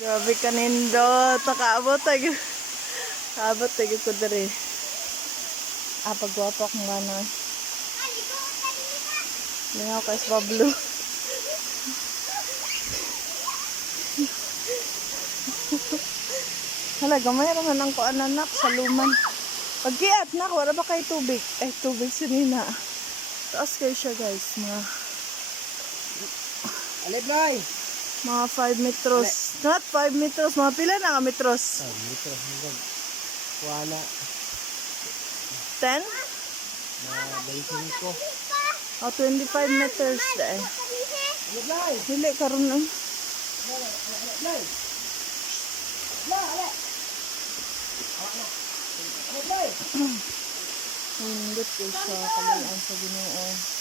Grabe ka nindot. Nakaabot tayo. Kaabot tayo ko dali. Pagwapo akong gano'n. Lingaw ka sa Pablo. Hala, gamay naman ang kuan anak sa luman. Pagkiat na, wala ba kayo tubig? Ay, tubig sinina. Taas kayo siya guys. Alibay! Mga 5 metros. Not 5 metros. Mga pila na nga metros? 5 metros. Wala. 10? Mga 25. O, 25 meters. Alibay! Hili, karoon na. Alibay! Alibay! Hindot kayo siya. Kabalaan sa Ginoo.